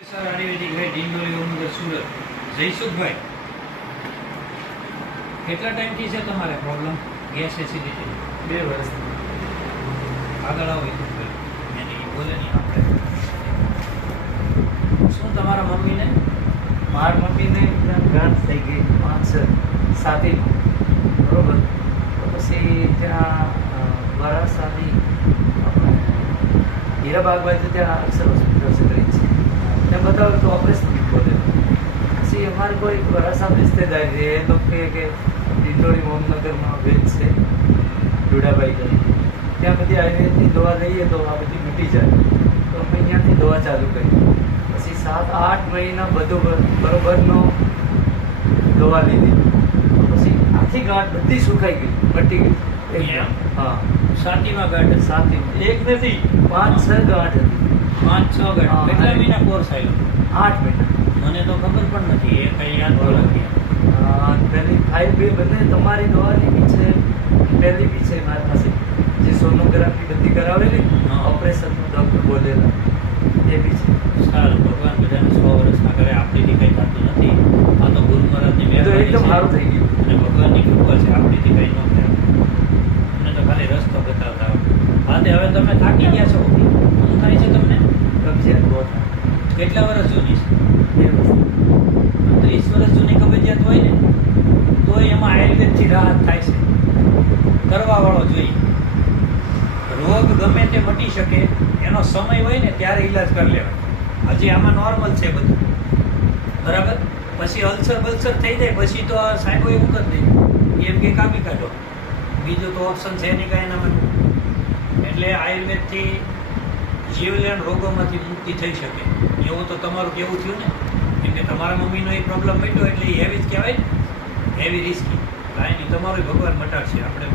Sir આયુર્વેદિક ભાઈ ડિંડોલી ઓમનગર સુરત જયસુખભાઈ કેટલા ટાઈમથી છે તમારે પ્રોબ્લેમ ગેસ એસિડિટી 2 વર્ષથી આગળ આવો યશુખભાઈ એની બોલે નહીં આપણે શું તમારા મમ્મીને મારી મમ્મીને એકદમ ગાંઠ થઈ ગઈ 5-6 સાતીમાં બરોબર તો પછી ત્યાં વરાસાની આપણે હીરાબાગ બાજુ ત્યાં અક્ષર હોસ્પિટલ છે કરી છે ત્યાં બતાવ્યું તો ઓપરેશન બી બોલે પછી અમારે કોઈ વરાસા રિશ્તેદાર છે એ લોકો કે ડિંડોળી મોહમ્મદનગરમાં બેન છે ડુડાભાઈ કરી ત્યાં બધી આયુર્વેદની દવા લઈએ તો આ બધી મટી જાય તો અમે અહીંયાથી દવા ચાલુ કરી પછી 7-8 મહિના બધું બરોબરનો દવા લીધી પછી આખી ગાંઠ બધી સુકાઈ ગઈ મટી ગઈ એકદમ હા સાતીમાં ગાંઠ સાતી એક નથી 5-6 ગાંઠ હતી 5-6 ગાંઠ હા, કેટલા અને- મહિના કોર્સ આવ્યો 8 મહિના મને તો ખબર પણ નથી એ કઈ યાદ ન રાખી પહેલી ફાઇલ બે બંને તમારી દવાની બી છે પહેલી બી છે મારી પાસે જે સોનોગ્રાફી બધી કરાવેલી હા. ઓપરેશનનું ડૉક્ટર બોલેલા એ બી છે સારું ભગવાન બધાને 100 વર્ષના કરે આપણીથી કંઈ થતું નથી આ તો ગુરુ મહારાજની એ તો મહેરબાની એકદમ છે. સારું થઈ ગયું અને ભગવાનની કૃપા છે આપણીથી કંઈ ન થાય મને તો ખાલી રસ્તો બતાવતા આવડે. હા તે હવે તમે થાકી ગયા છો શું થાય છે તમને કબજિયાત બહુ થાય કેટલા વર્ષ જૂની છે 2 વર્ષ 30 વર્ષ જૂની કબજિયાત હોય ને તો એમાં આયુર્વેદથી રાહત થાય છે કરવાવાળો જોઈએ રોગ ગમે તે મટી શકે એનો સમય હોય ને ત્યારે ઈલાજ કરી લેવાય હજી આમાં નોર્મલ છે બધું બરાબર પછી અલ્સર બલ્સર થઈ જાય પછી તો આ સાહેબો એવું કરી દે એમ કે કાપી કાઢો બીજું તો ઓપ્શન છે નહીં કાંઈ એનામાં એટલે આયુર્વેદથી જીવલેણ રોગોમાંથી મુક્તિ થઈ શકે એવું તો તમારું કેવું થયું ને કેમ કે તમારા મમ્મીનો એ પ્રોબ્લેમ મટ્યો એટલે એ હેવી જ કહેવાય ને હેવી રિસ્કી કાંઈ નહીં તમારું ભગવાન મટાડશે આપણે